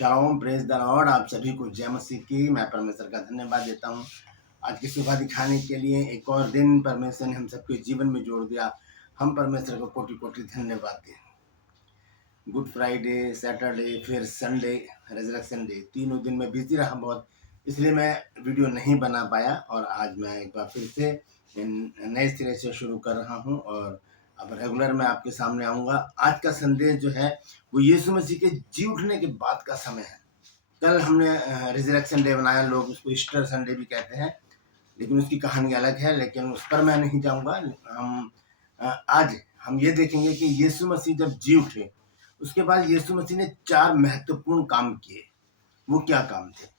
Shalom, praise the Lord. आप सभी को जय मसीह की। मैं परमेश्वर का धन्यवाद देता हूँ आज की सुबह दिखाने के लिए। एक और दिन परमेश्वर ने हम सबके जीवन में जोड़ दिया। हम परमेश्वर को कोटि कोटि धन्यवाद दें। गुड फ्राइडे, सैटरडे, फिर संडे, रेजरेक्शन डे, तीनों दिन में बिजी रहा बहुत, इसलिए मैं वीडियो नहीं बना पाया। और आज मैं एक बार फिर से नए सिरे से शुरू कर रहा हूँ और अब रेगुलर मैं आपके सामने आऊँगा। आज का संदेश जो है वो यीशु मसीह के जी उठने के बाद का समय है। कल हमने रिजरेक्शन डे बनाया, लोग उसको ईस्टर संडे भी कहते हैं, लेकिन उसकी कहानी अलग है, लेकिन उस पर मैं नहीं जाऊँगा। हम आज हम ये देखेंगे कि यीशु मसीह जब जी उठे उसके बाद यीशु मसीह ने 4 महत्वपूर्ण काम किए। वो क्या काम थे?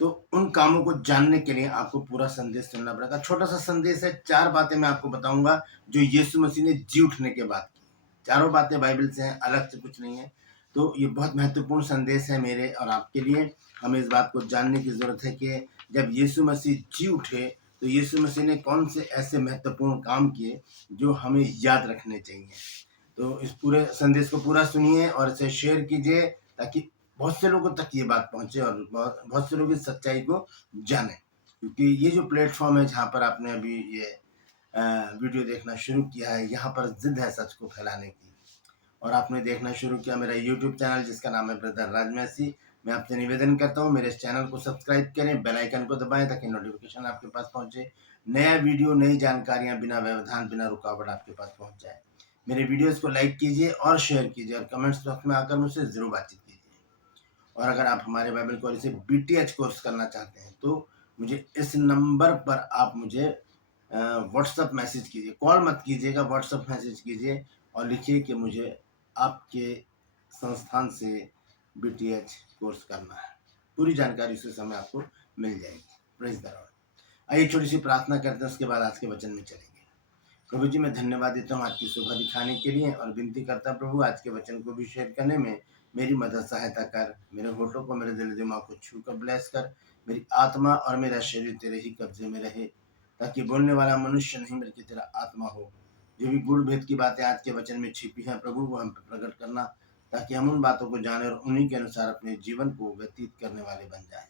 तो उन कामों को जानने के लिए आपको पूरा संदेश सुनना पड़ेगा। छोटा सा संदेश है, 4 बातें मैं आपको बताऊंगा जो यीशु मसीह ने जी उठने के बाद की। चारों बातें बाइबल से हैं, अलग से कुछ नहीं है। तो ये बहुत महत्वपूर्ण संदेश है मेरे और आपके लिए। हमें इस बात को जानने की ज़रूरत है कि जब यीशु मसीह जी उठे तो यीशु मसीह ने कौन से ऐसे महत्वपूर्ण काम किए जो हमें याद रखने चाहिए। तो इस पूरे संदेश को पूरा सुनिए और इसे शेयर कीजिए ताकि बहुत से लोगों तक ये बात पहुंचे और बहुत से लोग इस सच्चाई को जाने। क्योंकि ये जो प्लेटफॉर्म है जहाँ पर आपने अभी ये वीडियो देखना शुरू किया है, यहाँ पर जिद है सच को फैलाने की। और आपने देखना शुरू किया मेरा यूट्यूब चैनल जिसका नाम है ब्रदर राजमैसी। मैं आपसे निवेदन करता हूँ मेरे इस चैनल को सब्सक्राइब करें, बेल आइकन को दबाएं ताकि नोटिफिकेशन आपके पास पहुंचे। नया वीडियो, नई जानकारियाँ बिना व्यवधान, बिना रुकावट आपके पास पहुंच जाए। मेरे वीडियोस को लाइक कीजिए और शेयर कीजिए और कमेंट्स बॉक्स में आकर मुझसे ज़रूर बातचीत कीजिए। और अगर आप हमारे बाइबल कॉलेज से BTH कोर्स करना चाहते हैं तो मुझे इस नंबर पर आप मुझे व्हाट्सअप मैसेज कीजिए। कॉल मत कीजिएगा, व्हाट्सअप मैसेज कीजिए और लिखिए कि मुझे आपके संस्थान से BTH कोर्स करना है। पूरी जानकारी उसी समय आपको मिल जाएगी। Praise the Lord. आइए छोटी सी प्रार्थना करते हैं, उसके बाद आज के वचन में चलेंगे। प्रभु जी, मैं धन्यवाद देता हूँ आज की सुबह दिखाने के लिए और विनती करता प्रभु आज के वचन को भी शेयर करने में मेरी मदद सहायता कर। मेरे होठों को, मेरे दिल दिमाग को छू कर ब्लेस कर। मेरी आत्मा और मेरा शरीर तेरे ही कब्जे में रहे, ताकि बोलने वाला मनुष्य नहीं बल्कि तेरा आत्मा हो। जो भी गुड़ भेद की बातें आज के वचन में छिपी हैं प्रभु, वो हम पर प्रकट करना, ताकि हम उन बातों को जाने और उन्हीं के अनुसार अपने जीवन को व्यतीत करने वाले बन जाएं।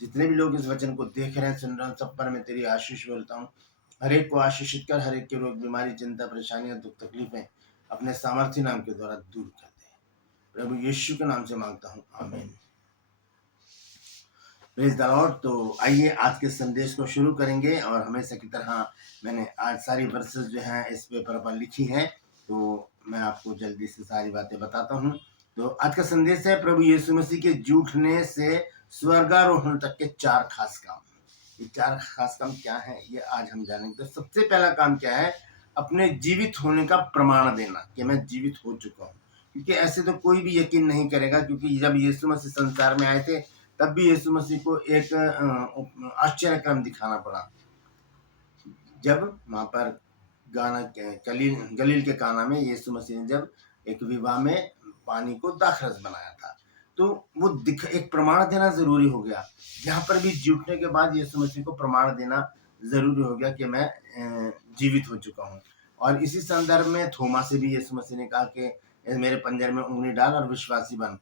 जितने भी लोग इस वचन को देख रहे हैं, सुन रहे हैं, सब पर मैं तेरी आशीष बोलता हूँ। हर एक को आशीषित कर, हर एक के रोग, बीमारी, चिंता, परेशानियां, दुख, तकलीफें अपने सामर्थ्य नाम के द्वारा दूर कर दे। प्रभु यीशु के नाम से मांगता हूँ, आमीन। Praise the Lord. तो आइए आज के संदेश को शुरू करेंगे और हमेशा की तरह मैंने आज सारी वर्सेस जो हैं इस पेपर पर लिखी हैं, तो मैं आपको जल्दी से सारी बातें बताता हूँ। तो आज का संदेश है प्रभु यीशु मसीह के जी उठने से स्वर्गारोहण तक के 4 खास काम। ये 4 खास काम क्या है ये आज हम जानेंगे। तो सबसे पहला काम क्या है? अपने जीवित होने का प्रमाण देना कि मैं जीवित हो चुका हूँ। क्योंकि ऐसे तो कोई भी यकीन नहीं करेगा, क्योंकि जब यीशु मसीह संसार में आए थे तब भी यीशु मसीह को एक आश्चर्य क्रम दिखाना पड़ा। जब वहाँ पर गलील के काना में यीशु मसीह ने जब एक विवाह में पानी को दाखरस बनाया था, तो वो एक प्रमाण देना जरूरी हो गया। यहाँ पर भी जी उठने के बाद यीशु मसीह को प्रमाण देना जरूरी हो गया कि मैं जीवित हो चुका हूँ। और इसी संदर्भ में थोमा से भी यीशु मसीह ने कहा कि मेरे पंजर में उंगली डाल और विश्वासी बन।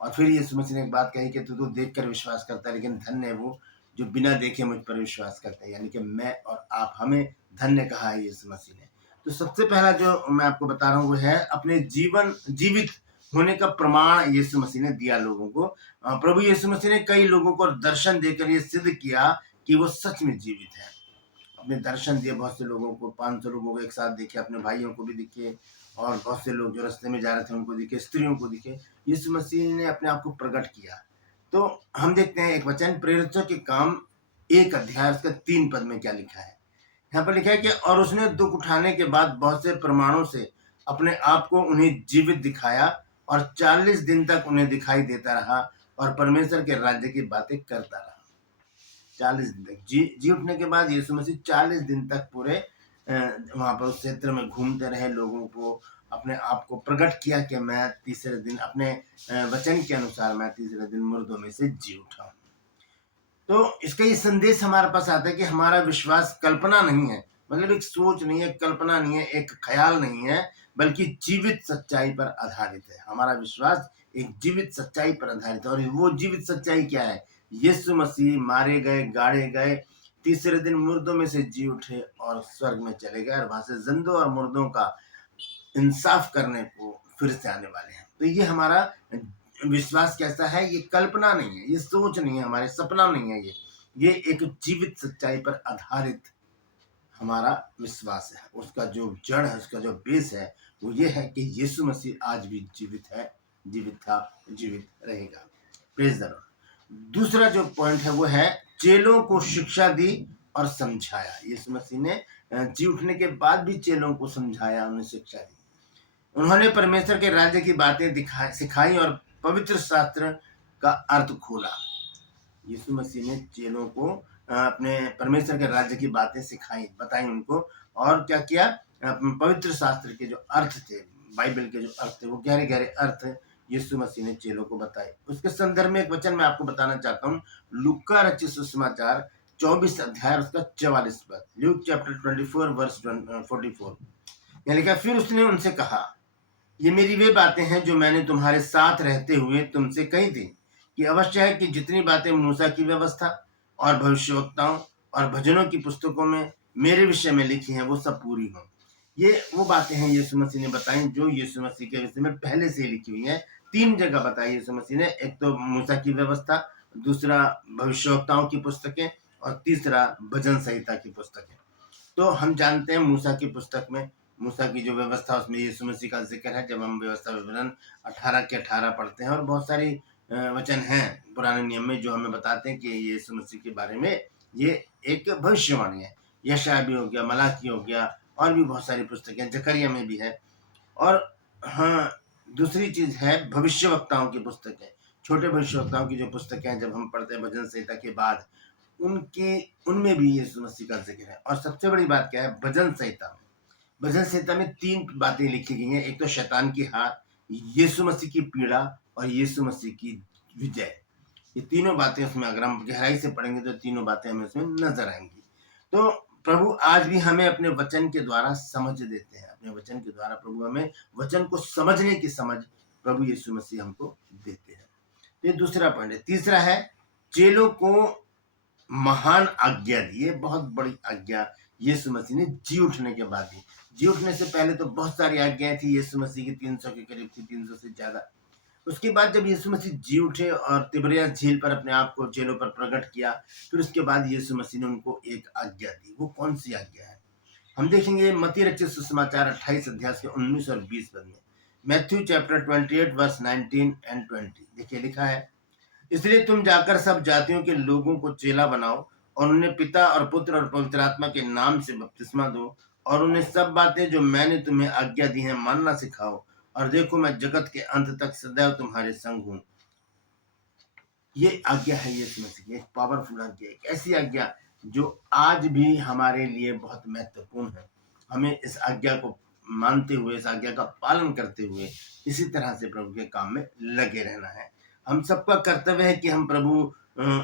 और फिर यीशु मसीह ने एक बात कही कि तू देखकर विश्वास करता है, लेकिन धन्य है वो जो बिना देखे मुझ पर विश्वास करते हैं। यानी कि मैं और आप, हमें धन्य कहा है यीशु मसीह ने। तो सबसे पहला जो मैं आपको बता रहा हूँ वो है अपने जीवित होने का प्रमाण यीशु मसीह ने दिया लोगों को। प्रभु यीशु मसीह ने कई लोगों को दर्शन देकर ये सिद्ध किया कि वो सच में जीवित है। अपने दर्शन दिए बहुत से लोगों को, 500 लोगों को एक साथ देखे, अपने भाइयों को भी दिखे और बहुत से लोग जो रास्ते में जा रहे थे उनको दिखे, स्त्रियों को दिखे। यीशु मसीह ने अपने आप को प्रकट किया। तो हम देखते हैं एक वचन, प्रेरितों के काम 1 अध्याय उसका 3 पद में क्या लिखा है। यहाँ पर लिखा है कि और उसने दुख उठाने के बाद बहुत से प्रमाणों से अपने आप को उन्हें जीवित दिखाया और 40 दिन तक उन्हें दिखाई देता रहा और परमेश्वर के राज्य की बातें करता रहा। 40 दिन तक जी उठने के बाद यीशु मसीह 40 दिन तक पूरे वहां पर उस क्षेत्र में घूमते रहे, लोगों को अपने आप को प्रकट किया कि मैं तीसरे दिन, अपने वचन के अनुसार मैं तीसरे दिन मुर्दों में से जी उठा। तो इसका ये संदेश हमारे पास आता है कि हमारा विश्वास कल्पना नहीं है, मतलब एक सोच नहीं है, कल्पना नहीं है, एक ख्याल नहीं है, बल्कि जीवित सच्चाई पर आधारित है। हमारा विश्वास एक जीवित सच्चाई पर आधारित है। और वो जीवित सच्चाई क्या है? यीशु मसीह मारे गए, गाड़े गए, तीसरे दिन मुर्दों में से जी उठे और स्वर्ग में चले गए, और वहां से जिंदों और मुर्दों का इंसाफ करने को फिर से आने वाले हैं। तो ये हमारा विश्वास कैसा है? ये कल्पना नहीं है, ये सोच नहीं है, हमारे सपना नहीं है, ये एक जीवित सच्चाई पर आधारित हमारा विश्वास है। उसका जो जड़ है, उसका जो बेस है, वो ये है कि यीशु मसीह आज भी जीवित है, जीवित था, जीवित रहेगा। Praise the Lord. दूसरा जो पॉइंट है वो है चेलों को शिक्षा दी और समझाया। यीशु मसीह ने जी उठने के बाद भी चेलों को समझाया, उन्हें शिक्षा दी। उन्होंने परमेश्वर के राज्य की बातें सिखाई और पवित्र शास्त्र का अर्थ खोला। यीशु मसीह ने चेलों को अपने परमेश्वर के राज्य की बातें सिखाई, बताई उनको, और क्या किया? पवित्र शास्त्र के जो अर्थ थे, बाइबल के जो अर्थ थे, वो गहरे गहरे अर्थ यीशु मसीह ने चेलों को बताए। उसके संदर्भ में एक वचन मैं आपको बताना चाहता हूँ। लूका रचित सुसमाचार 24 अध्याय उसका 44 पद। ल्यूक चैप्टर 24 वर्स 44 यहाँ लिखा, फिर उसने उनसे कहा, ये मेरी वे बातें हैं जो मैंने तुम्हारे साथ रहते हुए तुमसे कही थी, कि अवश्य है कि जितनी बातें मूसा की व्यवस्था और भविष्यवक्ताओं और भजनों की पुस्तकों में मेरे विषय में लिखी हैं, वो सब पूरी हों। ये वो बातें हैं यीशु मसीह ने बताई, जो यीशु मसीह के विषय में पहले से ही लिखी हुई है। 3 जगह बताई यीशु मसीह ने, एक तो मूसा की व्यवस्था, दूसरा भविष्यवक्ताओं की पुस्तकें, और तीसरा भजन संहिता की पुस्तकें। तो हम जानते हैं मूसा की पुस्तक में, मूसा की जो व्यवस्था, उसमें यीशु मसीह का जिक्र है। जब हम व्यवस्था विवरण 18 के 18 पढ़ते हैं, और बहुत सारी वचन हैं पुराने नियम में जो हमें बताते हैं कि यीशु मसीह के बारे में ये एक भविष्यवाणी है। यशायाह भी हो गया, मलाकी हो गया, और भी बहुत सारी पुस्तकें, जकरिया में भी है। और हाँ, दूसरी चीज है भविष्यवक्ताओं की पुस्तकें, छोटे भविष्यवक्ताओं की जो पुस्तकें हैं, जब हम पढ़ते हैं भजन संहिता के बाद, उनमें भी यीशु मसीह का जिक्र है। और सबसे बड़ी बात क्या है? भजन संहिता में 3 बातें लिखी गई हैं। एक तो शैतान की हार, यीशु मसीह की पीड़ा, और यीशु मसीह की विजय। ये तीनों बातें उसमें अगर हम गहराई से पढ़ेंगे तो तीनों बातें हमें उसमें नजर आएंगी। तो प्रभु आज भी हमें अपने वचन के द्वारा समझ देते हैं। अपने वचन के द्वारा प्रभु हमें वचन को समझने की समझ प्रभु यीशु मसीह हमको देते हैं। ये दूसरा पॉइंट है। तीसरा है चेलों को महान आज्ञा दी। ये बहुत बड़ी आज्ञा यीशु मसीह ने जी उठने के बाद दी। जी उठने से पहले तो बहुत सारी आज्ञाएं थी यीशु मसीह की, 300 के करीब थी, 300 से ज्यादा। उसके बाद जब यीशु मसीह जी उठे और तिबरियस झील पर अपने आप को चेलों पर प्रकट किया, फिर उसके बाद यीशु मसीह ने उनको एक आज्ञा दी। वो कौन सी आज्ञा है? हम देखेंगे मत्ती रचित सुसमाचार 28 अध्याय के 19 और 20 पद में। मैथ्यू चैप्टर 28 वर्स 19 एंड 20 देखिए, लिखा है, इसलिए तुम जाकर सब जातियों के लोगों को चेला बनाओ और उन्हें पिता और पुत्र और पवित्र आत्मा के नाम से बपतिस्मा दो, और उन्हें सब बातें जो मैंने तुम्हें आज्ञा दी हैं मानना सिखाओ, और देखो मैं जगत के अंत तक सदैव तुम्हारे संग हूँ। ये आज्ञा है यीशु मसीह की, एक पावरफुल आज्ञा, एक ऐसी आज्ञा जो आज भी हमारे लिए बहुत महत्वपूर्ण है। हमें इस आज्ञा को मानते हुए, इस आज्ञा का पालन करते हुए इसी तरह से प्रभु के काम में लगे रहना है। हम सबका कर्तव्य है कि हम प्रभु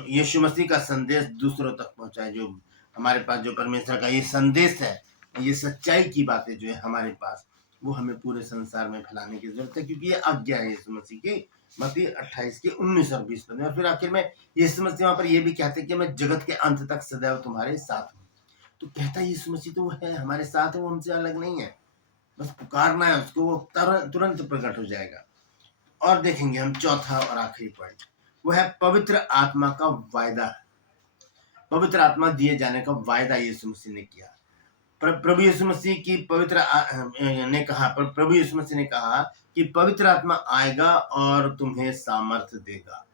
यीशु मसीह का संदेश दूसरों तक पहुंचाए। जो हमारे पास जो परमेश्वर का ये संदेश है, ये सच्चाई की बातें जो है हमारे पास, वो हमें पूरे संसार में फैलाने की जरूरत है, क्योंकि ये आज्ञा है यीशु मसीह की। मत्ती 28 के 19 और 20 पद में। और फिर आखिर में यीशु मसीह वहां पर ये भी कहते हैं कि मैं जगत के अंत तक सदैव तुम्हारे साथ हूँ। तो कहता है यीशु मसीह तो वो है, हमारे साथ है, वो हमसे अलग नहीं है। बस पुकारना है उसको, वो तुरंत प्रकट हो जाएगा। और देखेंगे हम चौथा और आखिरी पॉइंट, वो है पवित्र आत्मा का वायदा। पवित्र आत्मा दिए जाने का वायदा यीशु मसीह ने किया। प्रभु यीशु मसीह की प्रभु यीशु मसीह ने कहा कि पवित्र आत्मा आएगा और तुम्हें सामर्थ्य देगा।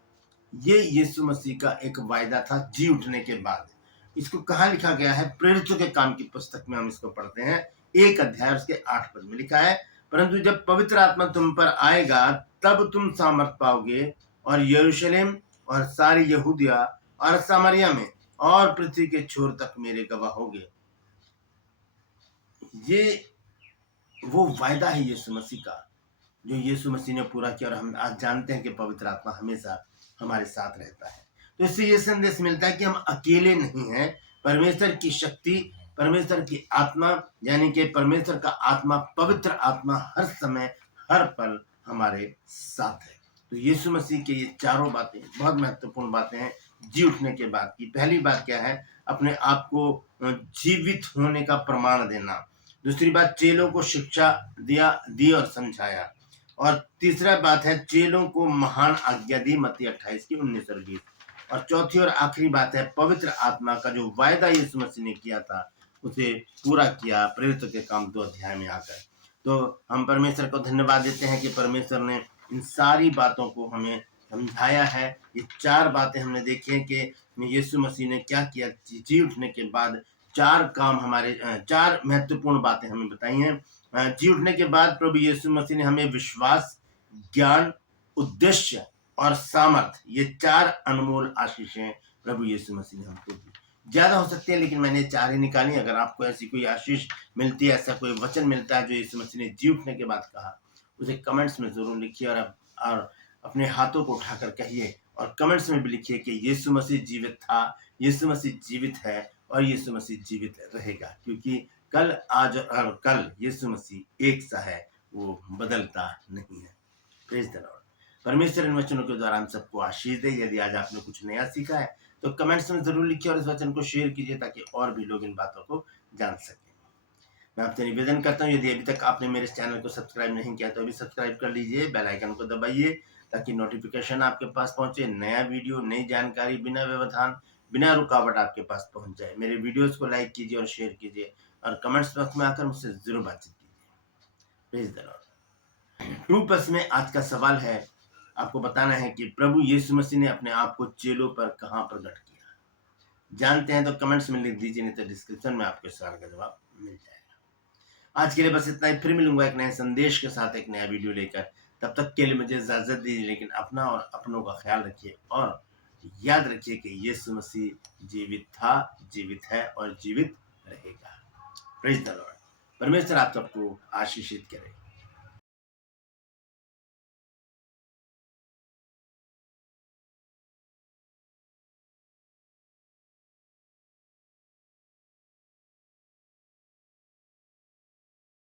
ये यीशु मसीह का एक वायदा था जी उठने के बाद। इसको कहाँ लिखा गया है? प्रेरितों के काम की पुस्तक में हम इसको पढ़ते हैं, 1 अध्याय उसके 8 पद में लिखा है, परंतु जब पवित्र आत्मा तुम पर आएगा तब तुम सामर्थ पाओगे, और यरूशलेम और सारी यहूदिया और सामरिया में और पृथ्वी के छोर तक मेरे गवाह होगे। ये वो वायदा है यीशु मसीह का, जो यीशु मसीह ने पूरा किया। और हम आज जानते हैं कि पवित्र आत्मा हमेशा हमारे साथ रहता है। तो इससे ये संदेश मिलता है कि हम अकेले नहीं हैं। परमेश्वर की शक्ति, परमेश्वर की आत्मा, यानी कि परमेश्वर का आत्मा, पवित्र आत्मा हर समय हर पल हमारे साथ है। तो यीशु मसीह के ये चारों बातें बहुत महत्वपूर्ण बातें हैं जी उठने के बाद की। पहली बात क्या है? अपने आप को जीवित होने का प्रमाण देना। दूसरी बात, चेलों को शिक्षा दी और समझाया। और तीसरा बात है, चेलों को महान आज्ञा दी, मत्ती 28 की 19 और 20। और चौथी और आखिरी बात है, पवित्र आत्मा का जो वायदा यीशु मसीह ने किया था उसे पूरा किया प्रेरितों के काम 2 अध्याय में आकर। तो हम परमेश्वर को धन्यवाद देते हैं कि परमेश्वर ने इन सारी बातों को हमें समझाया है। ये 4 बातें हमने देखी हैं कि यीशु मसीह ने क्या किया जी उठने के बाद। 4 काम हमारे 4 महत्वपूर्ण बातें हमें बताई हैं। जी उठने के बाद प्रभु यीशु मसीह ने हमें विश्वास, ज्ञान, उद्देश्य और सामर्थ, ये 4 अनमोल आशीषें प्रभु यीशु मसीह ने हमको दी। ज्यादा हो सकती है लेकिन मैंने 4 ही निकाली। अगर आपको ऐसी कोई आशीष मिलती है, ऐसा कोई वचन मिलता है जो यीशु मसीह ने जी उठने के बाद कहा, उसे कमेंट्स में जरूर लिखिए और अपने हाथों को उठाकर कहिए और कमेंट्स में भी लिखिए कि यीशु मसीह जीवित था, यीशु मसीह जीवित है और यीशु मसीह जीवित रहेगा। क्योंकि कल, आज और कल यीशु मसीह एक सा है, वो बदलता नहीं है। Praise the Lord. परमेश्वर इन वचनों के द्वारा हम सबको आशीष दे। यदि आज आपने कुछ नया सीखा है तो कमेंट्स में जरूर लिखिए और इस वचन को शेयर कीजिए ताकि और भी लोग इन बातों को जान सकें। मैं आपसे निवेदन करता हूँ, यदि अभी तक आपने मेरे चैनल को सब्सक्राइब नहीं किया तो अभी सब्सक्राइब कर लीजिए, बेल आइकन को दबाइए ताकि नोटिफिकेशन आपके पास पहुंचे, नया वीडियो, नई जानकारी बिना व्यवधान, बिना रुकावट आपके पास पहुंच जाए। मेरे वीडियोस को लाइक कीजिए और शेयर कीजिए और कमेंट्स बॉक्स में आकर मुझसे जरूर बातचीत कीजिए। Praise the Lord. True plus में आज का सवाल है, आपको बताना है कि प्रभु यीशु मसीह ने अपने आप को चेलों पर कहां प्रकट किया। जानते हैं तो कमेंट्स में लिख दीजिए, नहीं तो डिस्क्रिप्शन में आपके सवाल का जवाब मिल जाएगा। आज के लिए बस इतना ही। फिर मिलूंगा एक नए संदेश के साथ, एक नया वीडियो लेकर। तब तक के लिए मुझे इजाजत दीजिए, लेकिन अपना और अपनों का ख्याल रखिए और याद रखिए कि यीशु मसीह जीवित था, जीवित है और जीवित रहेगा। Praise the Lord. परमेश्वर आप सबको आशीषित करे।